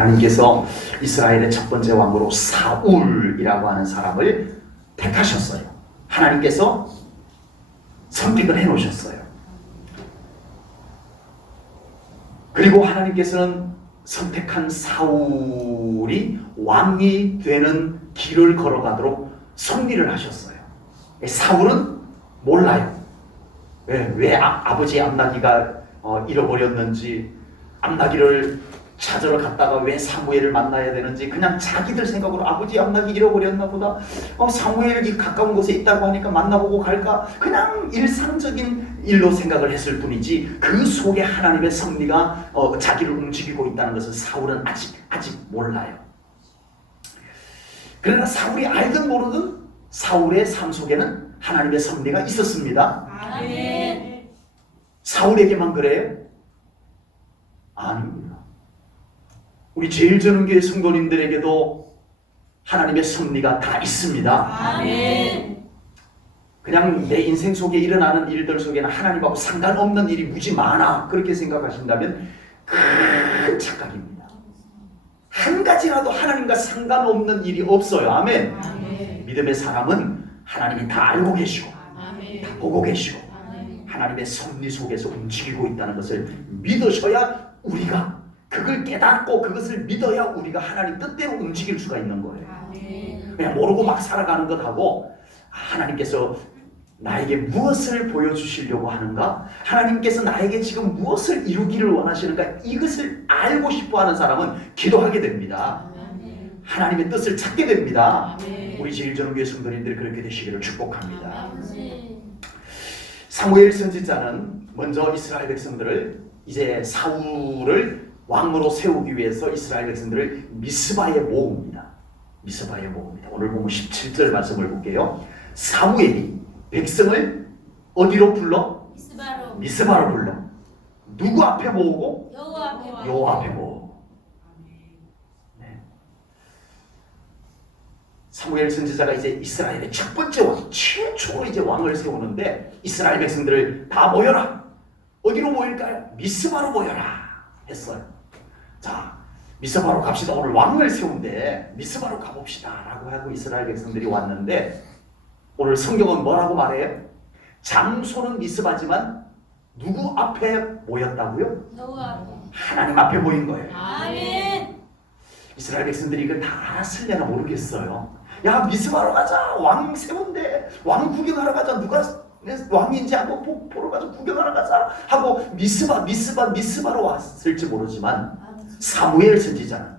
하나님께서 이스라엘의 첫 번째 왕으로 사울이라고 하는 사람을 택하셨어요. 하나님께서 선택을 해놓으셨어요. 그리고 하나님께서는 선택한 사울이 왕이 되는 길을 걸어가도록 섭리를 하셨어요. 사울은 몰라요. 왜 아버지 암나기가 잃어버렸는지, 암나기를 찾으러 갔다가 왜 사무엘을 만나야 되는지, 그냥 자기들 생각으로 아버지 암나기 잃어버렸나 보다, 사무엘이 가까운 곳에 있다고 하니까 만나보고 갈까, 그냥 일상적인 일로 생각을 했을 뿐이지 그 속에 하나님의 섭리가 자기를 움직이고 있다는 것을 사울은 아직 몰라요. 그러나 사울이 알든 모르든 사울의 삶 속에는 하나님의 섭리가 있었습니다. 아멘. 사울에게만 그래요? 아닙니다. 우리 제일전은교회 성도님들에게도 하나님의 섭리가 다 있습니다. 아멘. 그냥 내 인생 속에 일어나는 일들 속에는 하나님하고 상관없는 일이 무지 많아, 그렇게 생각하신다면 큰 착각입니다. 한 가지라도 하나님과 상관없는 일이 없어요. 아멘. 아멘. 믿음의 사람은 하나님이 다 알고 계시고 아멘. 다 보고 계시고 아멘. 하나님의 섭리 속에서 움직이고 있다는 것을 믿으셔야, 우리가 그걸 깨닫고 그것을 믿어야 우리가 하나님 뜻대로 움직일 수가 있는 거예요. 아멘. 그냥 모르고 막 살아가는 것하고, 하나님께서 나에게 무엇을 보여주시려고 하는가, 하나님께서 나에게 지금 무엇을 이루기를 원하시는가, 이것을 알고 싶어하는 사람은 기도하게 됩니다. 아멘. 하나님의 뜻을 찾게 됩니다. 아멘. 우리 제일전은교회 성도님들이 그렇게 되시기를 축복합니다. 아멘. 사무엘 선지자는 먼저 이스라엘 백성들을, 이제 사울을 왕으로 세우기 위해서 이스라엘 백성들을 미스바에 모읍니다. 미스바에 모읍니다. 오늘 보면 17절 말씀을 볼게요. 사무엘이 백성을 어디로 불러? 미스바로. 미스바로 불러. 누구 앞에 모으고? 여호와 앞에. 여호와 앞에 모으고. 네. 사무엘 선지자가 이제 이스라엘의 첫 번째 왕, 최초로 이제 왕을 세우는데, 이스라엘 백성들을 다 모여라. 어디로 모일까요? 미스바로 모여라 했어요. 자, 미스바로 갑시다. 오늘 왕을 세운데 미스바로 가봅시다 라고 하고 이스라엘 백성들이 왔는데, 오늘 성경은 뭐라고 말해요? 장소는 미스바지만 누구 앞에 모였다고요? 여호와 앞에. 하나님 앞에 모인 거예요. 아멘. 이스라엘 백성들이 이걸 다 알았을려나 모르겠어요. 야, 미스바로 가자. 왕 세운데 왕 구경하러 가자. 누가 왕인지 한번 보러 가자. 구경하러 가자 하고 미스바로 왔을지 모르지만, 사무엘 선지자는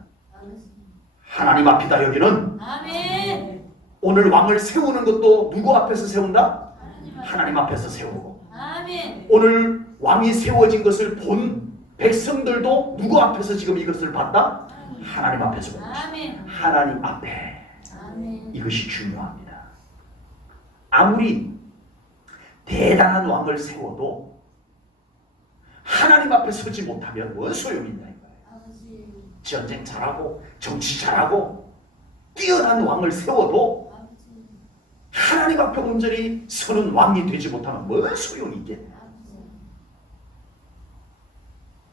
하나님 앞이다. 여기는 아멘. 오늘 왕을 세우는 것도 누구 앞에서 세운다? 하나님 앞에. 하나님 앞에서 세우고, 아멘. 오늘 왕이 세워진 것을 본 백성들도 누구 앞에서 지금 이것을 봤다? 하나님 앞에서 보고 있다. 아멘. 하나님 앞에. 아멘. 이것이 중요합니다. 아무리 대단한 왕을 세워도 하나님 앞에 서지 못하면 뭔 소용이 있냐 이거예요. 아버지. 전쟁 잘하고 정치 잘하고 뛰어난 왕을 세워도 아버지. 하나님 앞에 온전히 서는 왕이 되지 못하면 뭔 소용이 있겠냐. 아버지.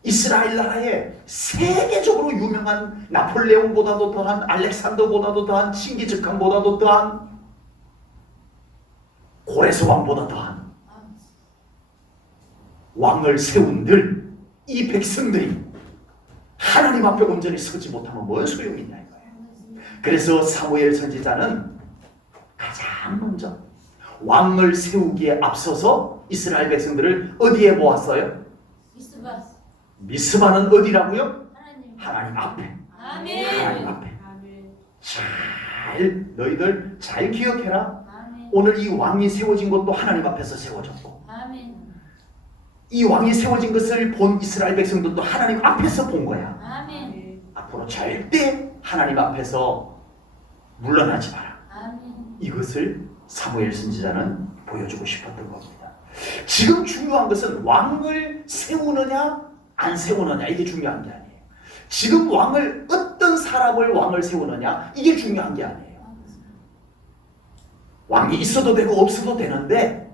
이스라엘 나라에 세계적으로 유명한 나폴레옹보다도 더한, 알렉산더보다도 더한, 칭기즈칸보다도 더한, 고레스 왕보다 더한 왕을 세운들 이 백성들이 하나님 앞에 온전히 서지 못하면 뭔 소용이 있나 이거예요. 그래서 사무엘 선지자는 가장 먼저 왕을 세우기에 앞서서 이스라엘 백성들을 어디에 모았어요? 미스바. 미스바는 어디라고요? 하나님. 하나님 앞에. 아멘. 하나님 앞에. 아멘. 너희들 잘 기억해라. 아멘. 오늘 이 왕이 세워진 것도 하나님 앞에서 세워졌고, 아멘. 이 왕이 세워진 것을 본 이스라엘 백성들도 하나님 앞에서 본 거야. 아멘. 앞으로 절대 하나님 앞에서 물러나지 마라. 아멘. 이것을 사무엘 선지자는 보여주고 싶었던 겁니다. 지금 중요한 것은 왕을 세우느냐 안 세우느냐, 이게 중요한 게 아니에요. 지금 어떤 사람을 왕을 세우느냐, 이게 중요한 게 아니에요. 왕이 있어도 되고 없어도 되는데,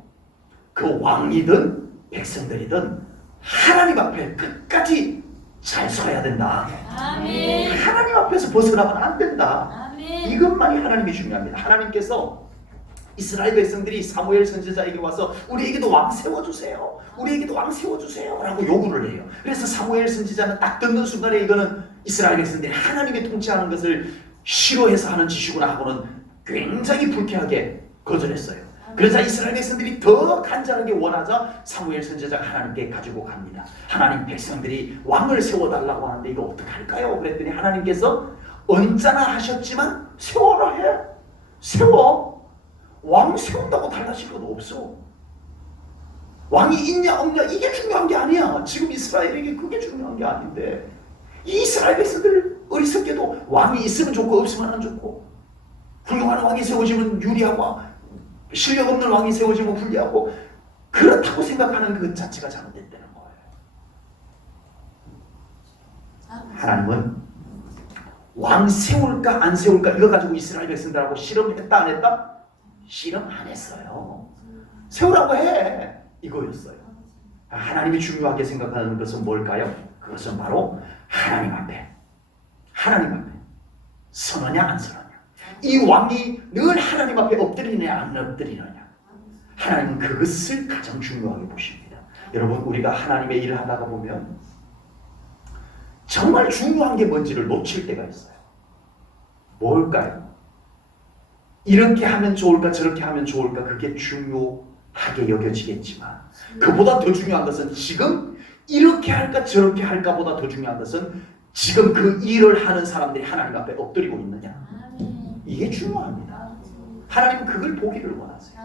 그 왕이든 백성들이든 하나님 앞에 끝까지 잘 서야 된다. 아멘. 하나님 앞에서 벗어나면 안 된다. 아멘. 이것만이 하나님이 중요합니다. 하나님께서 이스라엘 백성들이 사무엘 선지자에게 와서 우리에게도 왕 세워주세요. 우리에게도 왕 세워주세요. 라고 요구를 해요. 그래서 사무엘 선지자는 딱 듣는 순간에 이거는 이스라엘 백성들이 하나님이 통치하는 것을 싫어해서 하는 짓이구나 하고는 굉장히 불쾌하게 거절했어요. 그러자 이스라엘 백성들이 더 간절하게 원하자 사무엘 선지자가 하나님께 가지고 갑니다. 하나님, 백성들이 왕을 세워달라고 하는데 이거 어떡할까요? 그랬더니 하나님께서 언짢아 하셨지만 세워라 해. 세워. 왕 세운다고 달라질 건 없어. 왕이 있냐 없냐 이게 중요한 게 아니야. 지금 이스라엘에게 그게 중요한 게 아닌데 이 이스라엘 백성들 어리석게도 왕이 있으면 좋고 없으면 안 좋고, 훌륭한 왕이 세워지면 유리하고 실력 없는 왕이 세워지면 불리하고, 그렇다고 생각하는 그 자체가 잘못됐다는 거예요. 하나님은 왕 세울까 안 세울까 이거 가지고 이스라엘 백성들하고 실험했다 안 했다? 실험 안 했어요. 세우라고 해. 이거였어요. 하나님이 중요하게 생각하는 것은 뭘까요? 그것은 바로 하나님 앞에 서느냐 안 서느냐, 이 왕이 늘 하나님 앞에 엎드리느냐 안 엎드리느냐, 하나님은 그것을 가장 중요하게 보십니다. 여러분, 우리가 하나님의 일을 하다가 보면 정말 중요한 게 뭔지를 놓칠 때가 있어요. 뭘까요? 이렇게 하면 좋을까 저렇게 하면 좋을까 그게 중요하게 여겨지겠지만 그보다 더 중요한 것은 지금 이렇게 할까 저렇게 할까 보다 더 중요한 것은 지금 그 일을 하는 사람들이 하나님 앞에 엎드리고 있느냐, 이게 중요합니다. 하나님은 그걸 보기를 원하세요.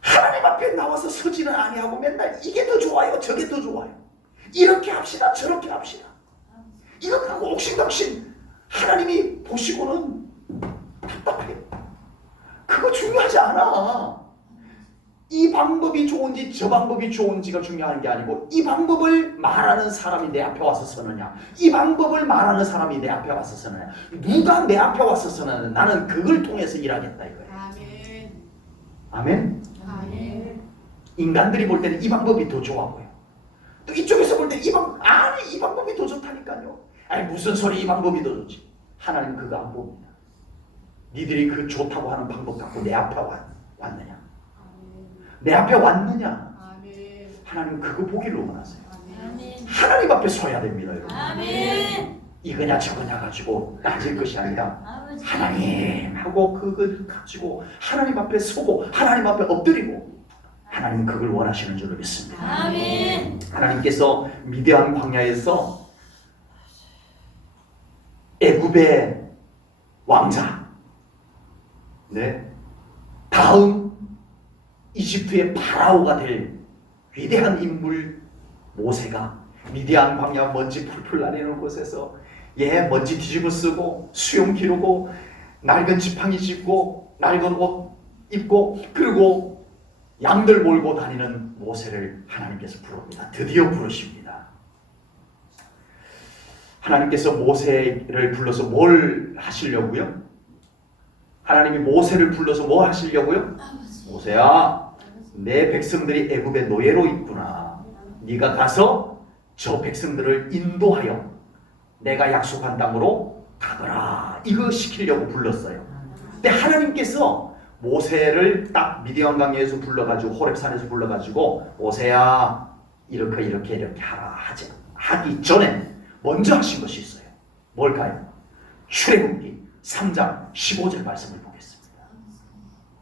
하나님 앞에 나와서 서지는 아니하고 맨날 이게 더 좋아요 저게 더 좋아요, 이렇게 합시다 저렇게 합시다, 이거 갖고 옥신각신 하나님이 보시고는 답답해. 그거 중요하지 않아. 이 방법이 좋은지 저 방법이 좋은지가 중요한 게 아니고 이 방법을 말하는 사람이 내 앞에 와서 서느냐, 이 방법을 말하는 사람이 내 앞에 와서 서느냐, 누가 내 앞에 와서 서느냐, 나는 그걸 통해서 일하겠다 이거예요. 아멘. 아멘. 인간들이 볼 때는 이 방법이 더 좋아 보여. 또 이쪽에서 볼 때는 이 방법이 더 좋다니까요. 아니 무슨 소리, 이 방법이 더 좋지. 하나님 그거 안 봅니다. 니들이 그 좋다고 하는 방법 갖고 내 앞에 왔느냐, 내 앞에 왔느냐, 하나님 그거 보기를 원하세요. 하나님 앞에 서야 됩니다, 여러분. 아멘. 이거냐 저거냐 가지고 따질 것이 아니라 하나님 하고 그걸 가지고 하나님 앞에 서고 하나님 앞에 엎드리고, 하나님 그걸 원하시는 줄을 믿습니다. 아멘. 하나님께서 미디안 광야에서 애굽의 왕자, 다음 이집트의 파라오가 될 위대한 인물 모세가 미디안 광야 먼지 풀풀 나내는 곳에서 먼지 뒤집어 쓰고 수염 기르고 낡은 지팡이 짚고 낡은 옷 입고 그리고 양들 몰고 다니는 모세를 하나님께서 부릅니다. 드디어 부르십니다. 하나님께서 모세를 불러서 뭘 하시려고요? 하나님이 모세를 불러서 뭐 하시려고요? 모세야, 내 백성들이 애굽의 노예로 있구나. 네가 가서 저 백성들을 인도하여 내가 약속한 땅으로 가거라. 이거 시키려고 불렀어요. 근데 하나님께서 모세를 딱 미디안 강야에서 불러가지고 호렙산에서 불러가지고 모세야 이렇게 하라 하기 전에 먼저 하신 것이 있어요. 뭘까요? 출애굽기 3장 15절 말씀을 보겠습니다.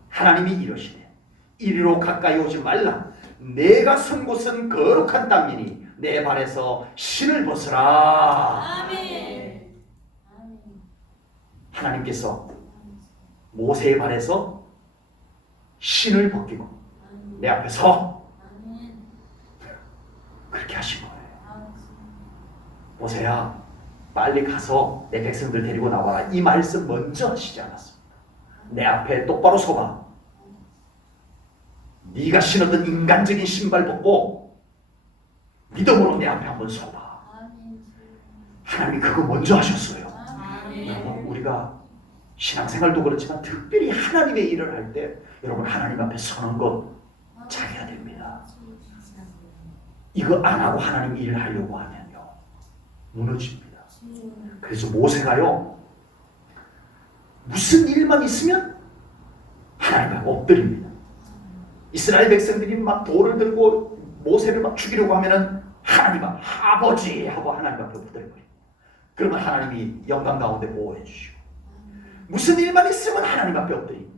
하나님이 이러시네. 이리로 가까이 오지 말라. 내가 선 곳은 거룩한 땅이니 내 발에서 신을 벗으라. 아멘. 하나님께서 모세의 발에서 신을 벗기고 내 앞에 서, 그렇게 하신 거예요. 모세야 빨리 가서 내 백성들 데리고 나와라. 이 말씀 먼저 하시지 않았습니다. 내 앞에 똑바로 서봐. 네가 신었던 인간적인 신발 벗고 믿음으로 내 앞에 한번 서봐. 하나님이 그거 먼저 하셨어요. 여러분, 우리가 신앙생활도 그렇지만 특별히 하나님의 일을 할 때 여러분 하나님 앞에 서는 것 잘해야 됩니다. 이거 안 하고 하나님 일을 하려고 하면요 무너집니다. 그래서 모세가요, 무슨 일만 있으면 하나님 앞에 엎드립니다. 이스라엘 백성들이 막 돌을 들고 모세를 막 죽이려고 하면은 하나님 앞, 아버지 하고 하나님 앞에 엎드려버려요. 그러면 하나님이 영광 가운데 보호해 주시고, 무슨 일만 있으면 하나님 앞에 엎드립니다.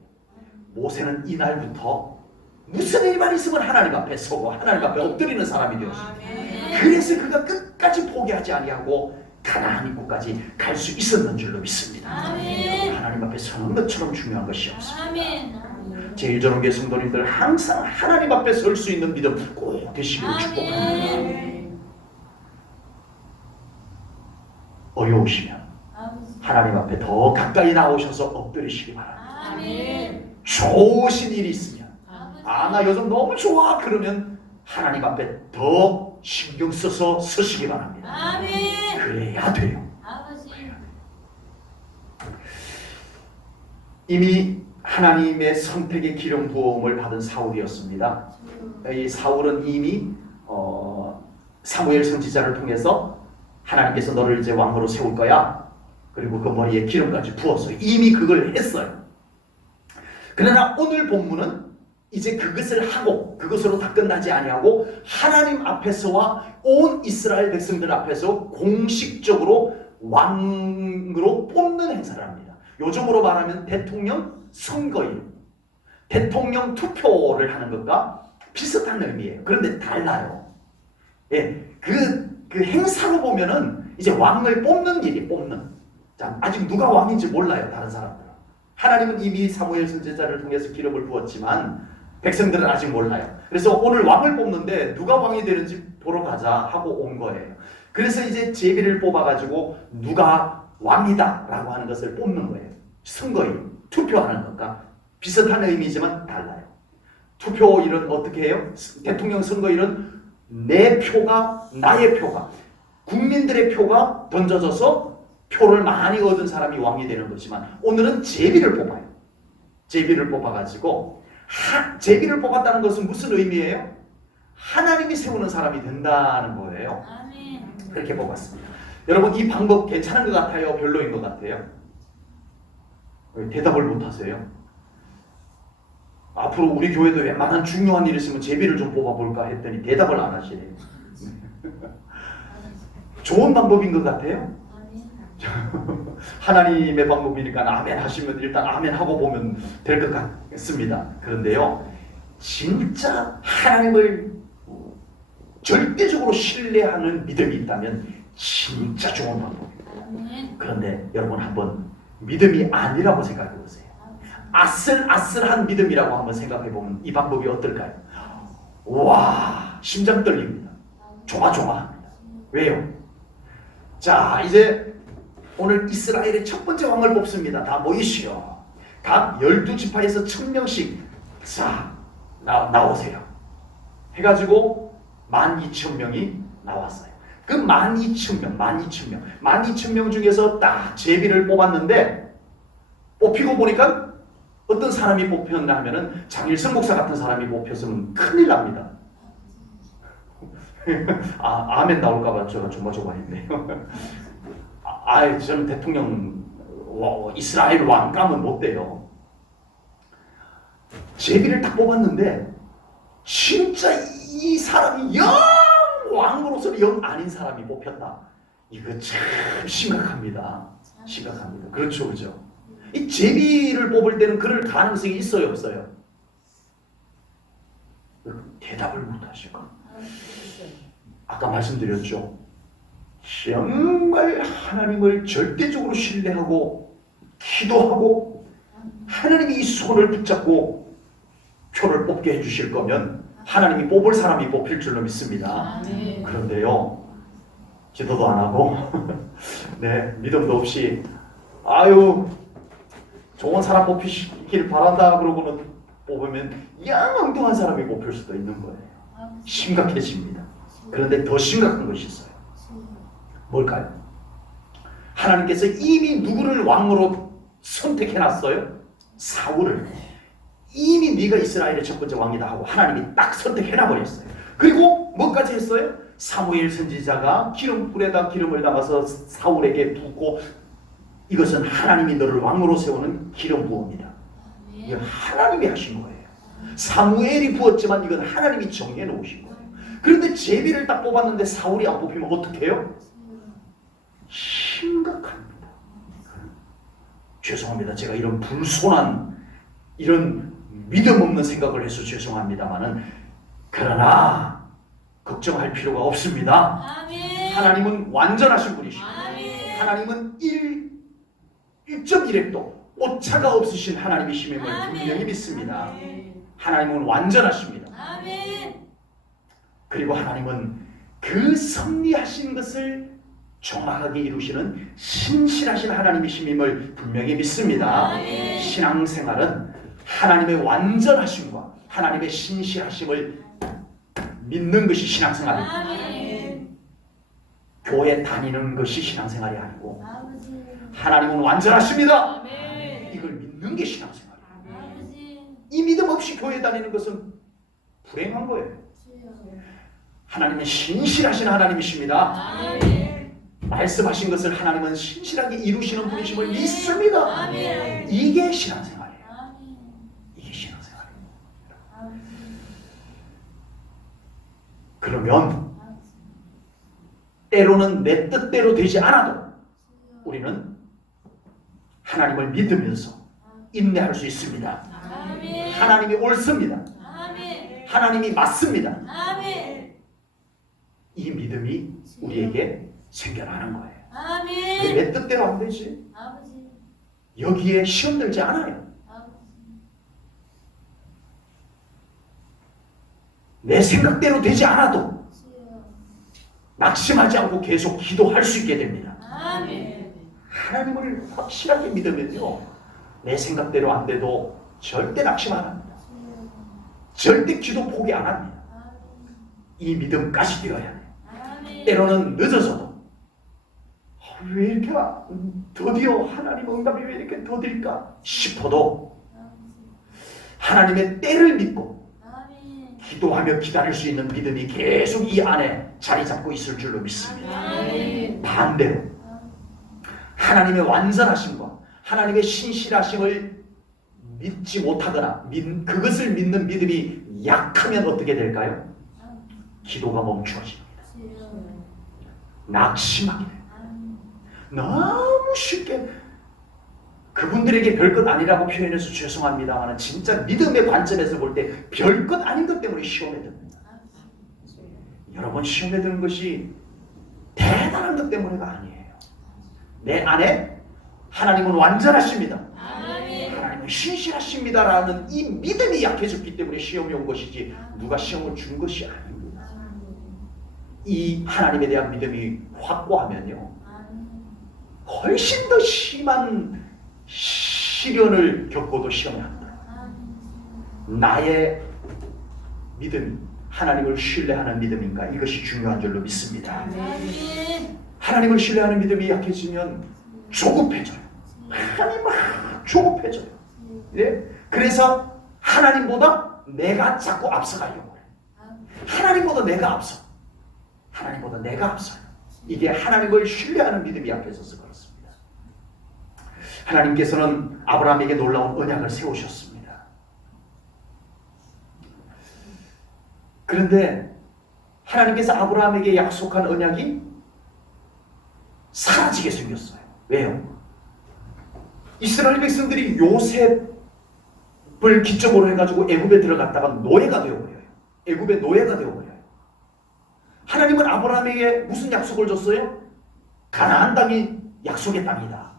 모세는 이날부터 무슨 일만 있으면 하나님 앞에 서고 하나님 앞에 엎드리는 사람이 되었습니다. 그래서 그가 끝까지 포기하지 아니하고 가나안 입구까지 갈 수 있었는 줄로 믿습니다. 하나님 앞에 서는 것처럼 중요한 것이 없습니다. 제1전원교회 성도님들 항상 하나님 앞에 설 수 있는 믿음 꼭 되시기를 축복합니다. 어려우시면 하나님 앞에 더 가까이 나오셔서 엎드리시기 바랍니다. 좋으신 일이 있으면, 나 요즘 너무 좋아 그러면 하나님 앞에 더 신경 써서 서시기 바랍니다. 그래야 돼요. 이미 하나님의 선택의 기름 부음을 받은 사울이었습니다. 이 사울은 이미 사무엘 선지자를 통해서 하나님께서 너를 이제 왕으로 세울 거야. 그리고 그 머리에 기름까지 부어서 이미 그걸 했어요. 그러나 오늘 본문은 이제 그것을 하고 그것으로 다 끝나지 아니하고 하나님 앞에서와 온 이스라엘 백성들 앞에서 공식적으로 왕으로 뽑는 행사를 합니다. 요즘으로 말하면 대통령 선거일, 대통령 투표를 하는 것과 비슷한 의미예요. 그런데 달라요. 예, 그 행사로 보면은 이제 왕을 뽑는 일이 뽑는. 자, 아직 누가 왕인지 몰라요, 다른 사람들은. 하나님은 이미 사무엘 선지자를 통해서 기름을 부었지만 백성들은 아직 몰라요. 그래서 오늘 왕을 뽑는데 누가 왕이 되는지 보러 가자 하고 온 거예요. 그래서 이제 제비를 뽑아가지고 누가 왕이다 라고 하는 것을 뽑는 거예요. 선거일, 투표하는 것과 비슷한 의미지만 달라요. 투표일은 어떻게 해요? 대통령 선거일은 내 표가, 나의 표가, 국민들의 표가 던져져서 표를 많이 얻은 사람이 왕이 되는 거지만 오늘은 제비를 뽑아요. 제비를 뽑아가지고 제비를 뽑았다는 것은 무슨 의미예요? 하나님이 세우는 사람이 된다는 거예요. 그렇게 뽑았습니다. 여러분, 이 방법 괜찮은 것 같아요? 별로인 것 같아요? 왜 대답을 못하세요? 앞으로 우리 교회도 웬만한 중요한 일 있으면 제비를 좀 뽑아볼까 했더니 대답을 안 하시네요. 좋은 방법인 것 같아요? 하나님의 방법이니까 아멘 하시면 일단 아멘 하고 보면 될 것 같습니다. 그런데요, 진짜 하나님을 절대적으로 신뢰하는 믿음이 있다면 진짜 좋은 방법입니다. 그런데 여러분, 한번 믿음이 아니라고 생각해 보세요. 아슬아슬한 믿음이라고 한번 생각해 보면 이 방법이 어떨까요? 와, 심장 떨립니다. 조마조마합니다. 왜요? 자, 이제 오늘 이스라엘의 첫 번째 왕을 뽑습니다. 다 모이시오. 각 12지파에서 1000명씩 자, 나오세요. 해가지고 12,000명이 나왔어요. 그 12,000명 중에서 딱 제비를 뽑았는데, 뽑히고 보니까 어떤 사람이 뽑혔나 하면은 장일성 목사 같은 사람이 뽑혔으면 큰일 납니다. 아멘 나올까봐 제가 조마조마했네요. 저는 대통령 이스라엘 왕감은 못 돼요. 제비를 딱 뽑았는데 진짜 이 사람이 영 왕으로서는 영 아닌 사람이 뽑혔다. 이거 참 심각합니다. 심각합니다. 그렇죠, 그렇죠. 이 제비를 뽑을 때는 그럴 가능성이 있어요, 없어요? 대답을 못 하시고. 아까 말씀드렸죠. 정말 하나님을 절대적으로 신뢰하고 기도하고 하나님이 이 손을 붙잡고 표를 뽑게 해주실 거면 하나님이 뽑을 사람이 뽑힐 줄로 믿습니다. 그런데요, 기도도 안 하고 네, 믿음도 없이 좋은 사람 뽑히길 바란다 그러고는 뽑으면 영 엉뚱한 사람이 뽑힐 수도 있는 거예요. 심각해집니다. 그런데 더 심각한 것이 있어요. 뭘까요? 하나님께서 이미 누구를 왕으로 선택해놨어요? 사울을. 이미 네가 이스라엘의 첫 번째 왕이다 하고 하나님이 딱 선택해놔버렸어요. 그리고 뭐까지 했어요? 사무엘 선지자가 기름불에다 기름을 담아서 사울에게 붓고 이것은 하나님이 너를 왕으로 세우는 기름 부어입니다. 이건 하나님이 하신 거예요. 사무엘이 부었지만 이건 하나님이 정해 놓으신 거예요. 그런데 제비를 딱 뽑았는데 사울이 안 뽑히면 어떻게 해요? 심각합니다. 죄송합니다. 제가 이런 불손한 이런 믿음 없는 생각을 해서 죄송합니다만은 그러나 걱정할 필요가 없습니다. 하나님은 완전하신 분이시고 하나님은 1.1핵도 오차가 없으신 하나님이심을 분명히 믿습니다. 하나님은 완전하십니다. 그리고 하나님은 그 섭리하신 것을 정확하게 이루시는 신실하신 하나님이심을 분명히 믿습니다. 신앙생활은 하나님의 완전하심과 하나님의 신실하심을 믿는 것이 신앙생활입니다. 교회 다니는 것이 신앙생활이 아니고 하나님은 완전하십니다. 이걸 믿는 게 신앙생활이에요. 이 믿음 없이 교회 다니는 것은 불행한 거예요. 하나님은 신실하신 하나님이십니다. 말씀하신 것을 하나님은 신실하게 이루시는 분이심을 믿습니다. 이게 신앙생활이에요. 이게 신앙생활이에요. 그러면 때로는 내 뜻대로 되지 않아도 우리는 하나님을 믿으면서 인내할 수 있습니다. 하나님이 옳습니다. 하나님이 맞습니다. 이 믿음이 우리에게 생겨나는 거예요. 내 뜻대로 안 되지. 여기에 시험 들지 않아요. 내 생각대로 되지 않아도 낙심하지 않고 계속 기도할 수 있게 됩니다. 하나님을 확실하게 믿으면요, 내 생각대로 안 돼도 절대 낙심 안 합니다. 절대 기도 포기 안 합니다. 이 믿음까지 되어야 돼요. 때로는 늦어서도 왜 이렇게 드디어 하나님 응답이 왜 이렇게 더딜까 싶어도 하나님의 때를 믿고 기도하며 기다릴 수 있는 믿음이 계속 이 안에 자리 잡고 있을 줄로 믿습니다. 반대로 하나님의 완전하심과 하나님의 신실하심을 믿지 못하거나 그것을 믿는 믿음이 약하면 어떻게 될까요? 기도가 멈추어집니다. 낙심하게 돼요. 너무 쉽게 그분들에게 별것 아니라고 표현해서 죄송합니다만 진짜 믿음의 관점에서 볼 때 별것 아닌 것 때문에 시험에 듭니다. 여러분, 시험에 드는 것이 대단한 것 때문에가 아니에요. 내 안에 하나님은 완전하십니다. 하나님은 신실하십니다라는 이 믿음이 약해졌기 때문에 시험이 온 것이지 누가 시험을 준 것이 아닙니다. 이 하나님에 대한 믿음이 확고하면요, 훨씬 더 심한 시련을 겪고도 시험이 안 돼요. 나의 믿음이 하나님을 신뢰하는 믿음인가, 이것이 중요한 줄로 믿습니다. 하나님을 신뢰하는 믿음이 약해지면 조급해져요. 하나님 조급해져요. 네? 그래서 하나님보다 내가 자꾸 앞서가려고 해요. 하나님보다 내가 앞서. 하나님보다 내가 앞서요. 이게 하나님을 신뢰하는 믿음이 약해져서 그렇습니다. 하나님께서는 아브라함에게 놀라운 언약을 세우셨습니다. 그런데 하나님께서 아브라함에게 약속한 언약이 사라지게 생겼어요. 왜요? 이스라엘 백성들이 요셉을 기점으로 해가지고 애굽에 들어갔다가 노예가 되어버려요. 애굽의 노예가 되어버려요. 하나님은 아브라함에게 무슨 약속을 줬어요? 가나안 땅이 약속의 땅이다.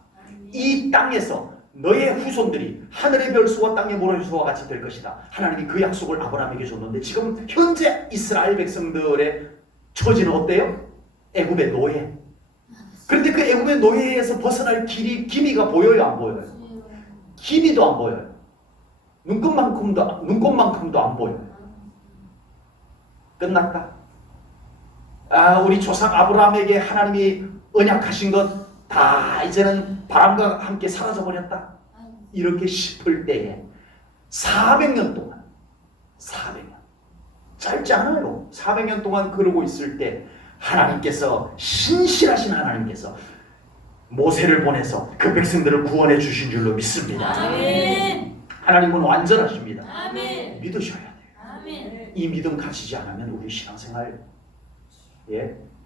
이 땅에서 너의 후손들이 하늘의 별수와 땅의 모래수와 같이 될 것이다. 하나님이 그 약속을 아브라함에게 줬는데 지금 현재 이스라엘 백성들의 처지는 어때요? 애굽의 노예. 그런데 그 애굽의 노예에서 벗어날 기미가 보여요, 안 보여요? 기미도 안 보여요. 눈곱만큼도 안 보여요. 끝났다. 우리 조상 아브라함에게 하나님이 언약하신 것 다 이제는 바람과 함께 사라져버렸다. 이렇게 싶을 때에 400년 동안 짧지 않아요. 400년 동안 그러고 있을 때 하나님께서, 신실하신 하나님께서 모세를 보내서 그 백성들을 구원해 주신 줄로 믿습니다. 아멘. 하나님은 완전하십니다. 아멘. 믿으셔야 돼요. 아멘. 이 믿음 가지지 않으면 우리 신앙생활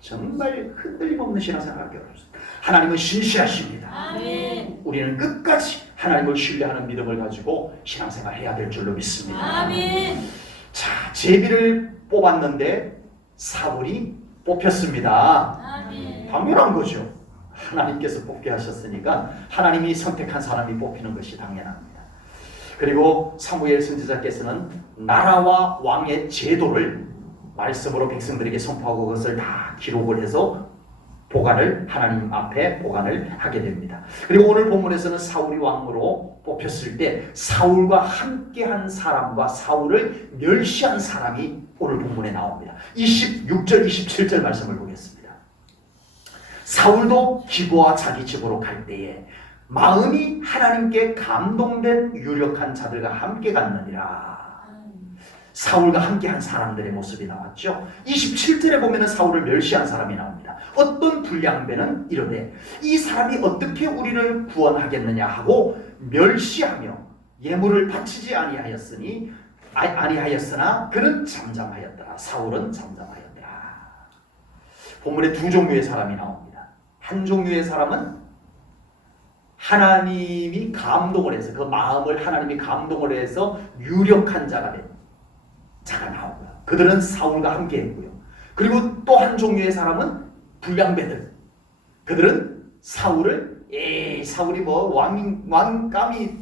정말 흔들림 없는 신앙생활 하기 어렵습니다. 하나님은 신실하십니다. 아멘. 우리는 끝까지 하나님을 신뢰하는 믿음을 가지고 신앙생활 해야 될 줄로 믿습니다. 아멘. 자, 제비를 뽑았는데 사울이 뽑혔습니다. 아멘. 당연한 거죠. 하나님께서 뽑게 하셨으니까 하나님이 선택한 사람이 뽑히는 것이 당연합니다. 그리고 사무엘 선지자께서는 나라와 왕의 제도를 말씀으로 백성들에게 선포하고 그것을 다 기록을 해서 보관을, 하나님 앞에 보관을 하게 됩니다. 그리고 오늘 본문에서는 사울이 왕으로 뽑혔을 때 사울과 함께한 사람과 사울을 멸시한 사람이 오늘 본문에 나옵니다. 26절 27절 말씀을 보겠습니다. 사울도 기브와 자기 집으로 갈 때에 마음이 하나님께 감동된 유력한 자들과 함께 갔느니라. 사울과 함께한 사람들의 모습이 나왔죠. 27절에 보면 사울을 멸시한 사람이 나옵니다. 어떤 불량배는 이르되 이 사람이 어떻게 우리를 구원하겠느냐 하고 멸시하며 예물을 바치지 아니하였으나 그는 잠잠하였더라. 사울은 잠잠하였더라. 본문에 두 종류의 사람이 나옵니다. 한 종류의 사람은 하나님이 감동을 해서, 그 마음을 하나님이 감동을 해서 유력한 자가 나오고요. 그들은 사울과 함께 했고요. 그리고 또 한 종류의 사람은 불량배들. 그들은 사울을 사울이 뭐 왕감이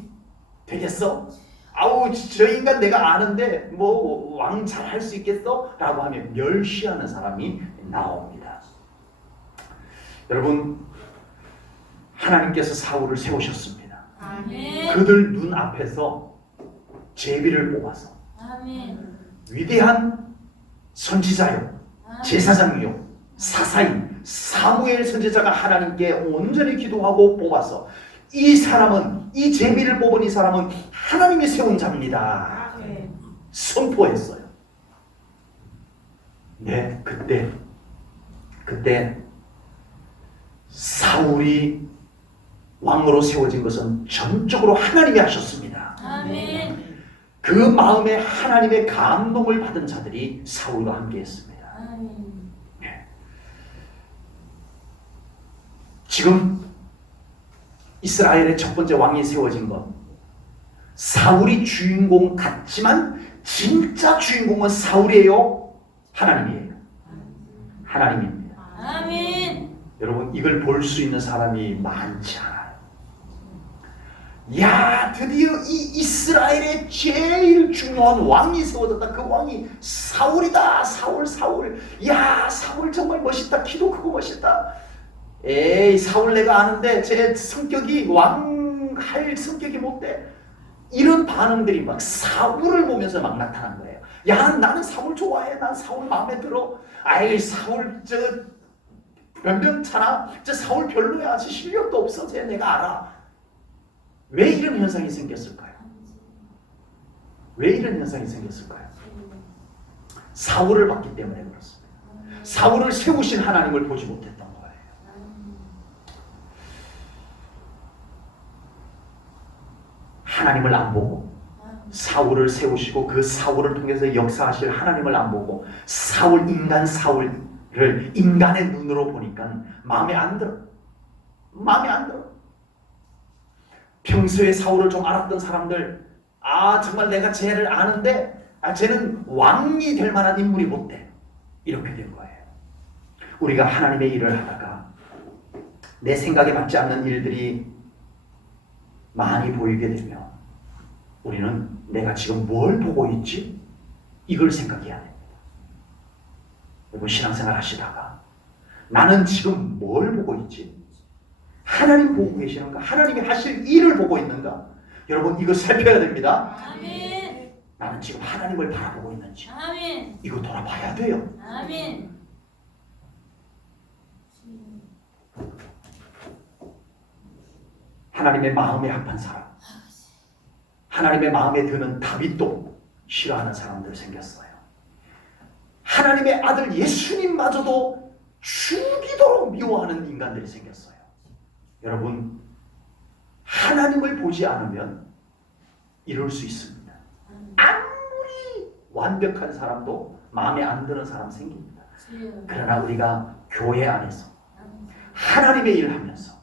되겠어? 아우 저 인간 내가 아는데 뭐 왕 잘할 수 있겠어? 라고 하며 멸시하는 사람이 나옵니다. 여러분, 하나님께서 사울을 세우셨습니다. 아멘. 그들 눈 앞에서 제비를 뽑아서 아멘. 위대한 선지자요, 제사장이요, 사사인 사무엘 선지자가 하나님께 온전히 기도하고 뽑아서 이 사람은, 이 제비를 뽑은 이 사람은 하나님이 세운 자입니다. 아멘. 선포했어요. 네, 그때 사울이 왕으로 세워진 것은 전적으로 하나님이 하셨습니다. 아멘. 그 마음에 하나님의 감동을 받은 자들이 사울과 함께 했습니다. 아멘. 지금 이스라엘의 첫 번째 왕이 세워진 것, 사울이 주인공 같지만 진짜 주인공은 사울이에요? 하나님이에요? 하나님입니다. 아멘. 여러분, 이걸 볼 수 있는 사람이 많지 않아요. 야, 드디어 이 이스라엘의 제일 중요한 왕이 세워졌다. 그 왕이 사울이다. 사울. 야, 사울 정말 멋있다. 키도 크고 멋있다. 에이, 사울 내가 아는데 제 성격이 왕할 성격이 못 돼. 이런 반응들이 막 사울을 보면서 막 나타난 거예요. 야, 나는 사울 좋아해. 난 사울 마음에 들어. 아이, 사울 저 변변찮아. 저 사울 별로야. 저 실력도 없어. 쟤 내가 알아. 왜 이런 현상이 생겼을까요? 왜 이런 현상이 생겼을까요? 사울을 봤기 때문에 그렇습니다. 사울을 세우신 하나님을 보지 못했던 거예요. 하나님을 안 보고 사울을 세우시고 그 사울을 통해서 역사하실 하나님을 안 보고 인간 사울을 인간의 눈으로 보니까 마음에 안 들어. 평소에 사울을 좀 알았던 사람들, 정말 내가 쟤를 아는데 쟤는 왕이 될 만한 인물이 못 돼. 이렇게 된 거예요. 우리가 하나님의 일을 하다가 내 생각에 맞지 않는 일들이 많이 보이게 되면 우리는 내가 지금 뭘 보고 있지? 이걸 생각해야 됩니다. 여러분, 신앙생활 하시다가 나는 지금 뭘 보고 있지? 하나님 보고 계시는가? 하나님이 하실 일을 보고 있는가? 여러분, 이거 살펴야 됩니다. 아멘. 나는 지금 하나님을 바라보고 있는지 아멘. 이거 돌아봐야 돼요. 아멘. 하나님의 마음에 합한 사람, 하나님의 마음에 드는 다윗도 싫어하는 사람들 생겼어요. 하나님의 아들 예수님마저도 죽이도록 미워하는 인간들이 생겼어요. 여러분, 하나님을 보지 않으면 이럴 수 있습니다. 아무리 완벽한 사람도 마음에 안 드는 사람 생깁니다. 그러나 우리가 교회 안에서 하나님의 일을 하면서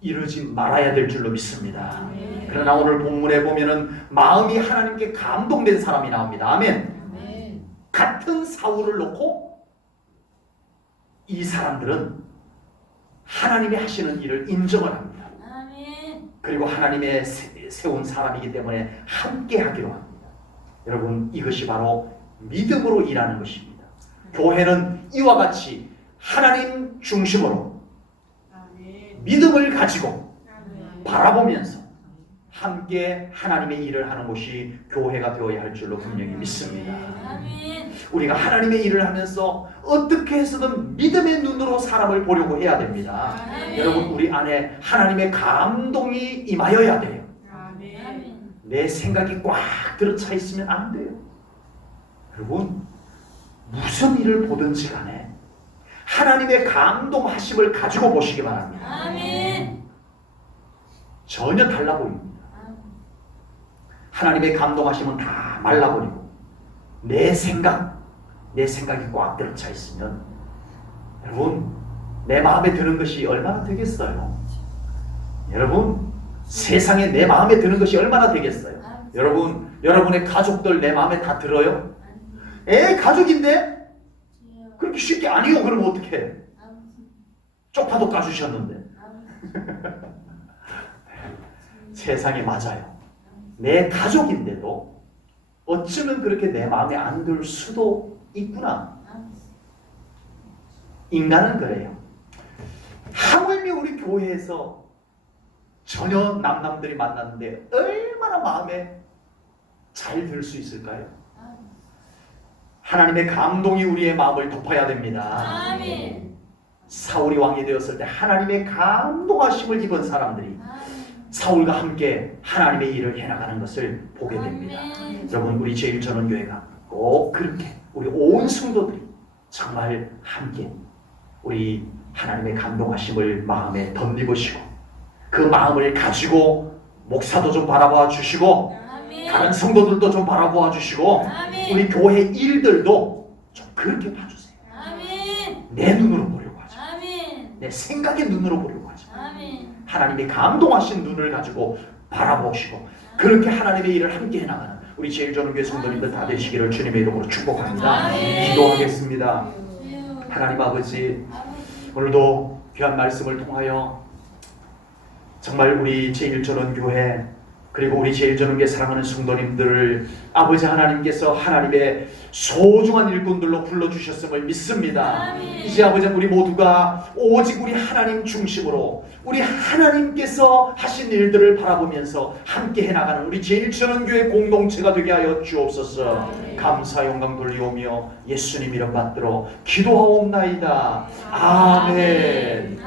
이러지 말아야 될 줄로 믿습니다. 그러나 오늘 본문에 보면은 마음이 하나님께 감동된 사람이 나옵니다. 아멘. 같은 사울을 놓고 이 사람들은 하나님이 하시는 일을 인정을 합니다. 그리고 하나님의 세운 사람이기 때문에 함께 하기로 합니다. 여러분, 이것이 바로 믿음으로 일하는 것입니다. 교회는 이와 같이 하나님 중심으로 믿음을 가지고 바라보면서 함께 하나님의 일을 하는 곳이 교회가 되어야 할 줄로 분명히 믿습니다. 우리가 하나님의 일을 하면서 어떻게 해서든 믿음의 눈으로 사람을 보려고 해야 됩니다. 여러분, 우리 안에 하나님의 감동이 임하여야 돼요. 내 생각이 꽉 들어차 있으면 안 돼요. 여러분, 무슨 일을 보든지 간에 하나님의 감동하심을 가지고 보시기 바랍니다. 전혀 달라 보입니다. 하나님의 감동하심은 다 말라버리고 내 생각이 꽉 들어차 있으면 여러분, 내 마음에 드는 것이 얼마나 되겠어요? 여러분, 세상에 내 마음에 드는 것이 얼마나 되겠어요? 여러분, 여러분의 가족들 내 마음에 다 들어요? 가족인데? 그렇게 쉽게 아니요 그러면 어떡해? 쪽파도 까주셨는데. 세상에 맞아요. 내 가족인데도 어쩌면 그렇게 내 마음에 안 들 수도 있구나. 인간은 그래요. 하물며 우리 교회에서 전혀 남들이 만났는데 얼마나 마음에 잘 들 수 있을까요? 하나님의 감동이 우리의 마음을 덮어야 됩니다. 사울이 왕이 되었을 때 하나님의 감동하심을 입은 사람들이 사울과 함께 하나님의 일을 해나가는 것을 보게 됩니다. 여러분, 우리 제1전원교회가 꼭 그렇게 우리 온 성도들이 정말 함께 우리 하나님의 감동하심을 마음에 덧입으시고 그 마음을 가지고 목사도 좀 바라봐 주시고 다른 성도들도 좀 바라봐 주시고 우리 교회 일들도 좀 그렇게 봐주세요. 내 눈으로 보려고 하죠. 내 생각의 눈으로 보려고 하죠. 하나님이 감동하신 눈을 가지고 바라보시고 그렇게 하나님의 일을 함께 해나가는 우리 제1전원교회 성도님들 다 되시기를 주님의 이름으로 축복합니다. 기도하겠습니다. 하나님 아버지, 오늘도 귀한 말씀을 통하여 정말 우리 제1전원교회 그리고 우리 제1전원교회 사랑하는 성도님들을 아버지 하나님께서 하나님의 소중한 일꾼들로 불러주셨음을 믿습니다. 이제 아버지, 우리 모두가 오직 우리 하나님 중심으로 우리 하나님께서 하신 일들을 바라보면서 함께 해나가는 우리 제1전원교회 공동체가 되게 하여 주옵소서. 감사 영광 돌리오며 예수님 이름 받들어 기도하옵나이다. 아멘.